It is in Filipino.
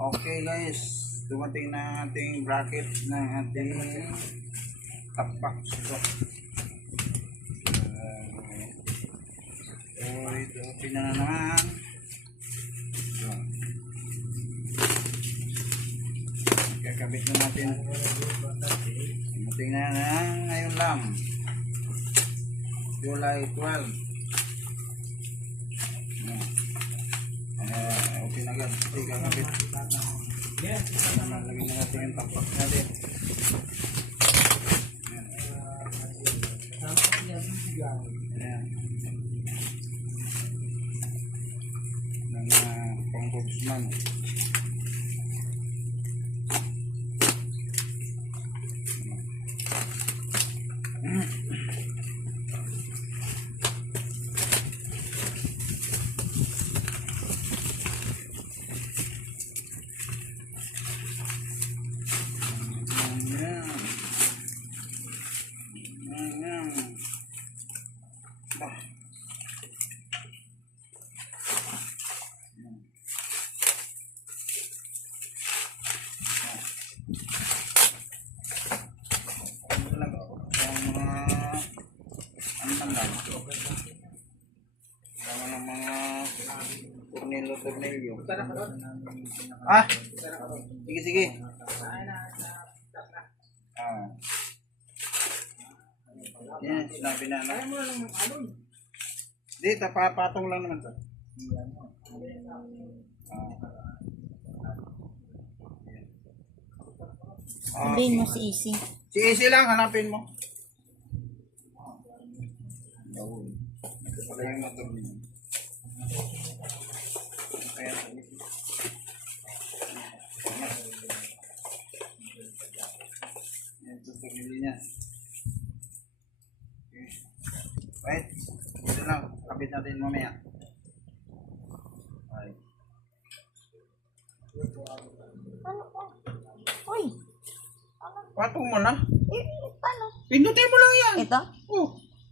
Okay guys, dumating na ating bracket ng ating top box ito. Ito open na naman. Kakabit na natin. Dumating na ngayon lang. July 12. Okay na agad. Okay, kakabit. Lagyan na natin yung top box natin. Ayan. Ng pang-boxman. Tornilyo. Ah, sige. Yan, sinabi na. Di, tapapatong lang naman to. Sabihin mo si Easy. Si Easy lang, hanapin mo. Ito pala yung motor niya. Ito pamili niya. Wait, ito lang. Kapit natin mamaya. Ay. Ano po? Uy! Patong mo na. Paano? Pindutin mo lang yan. Ito? Oh.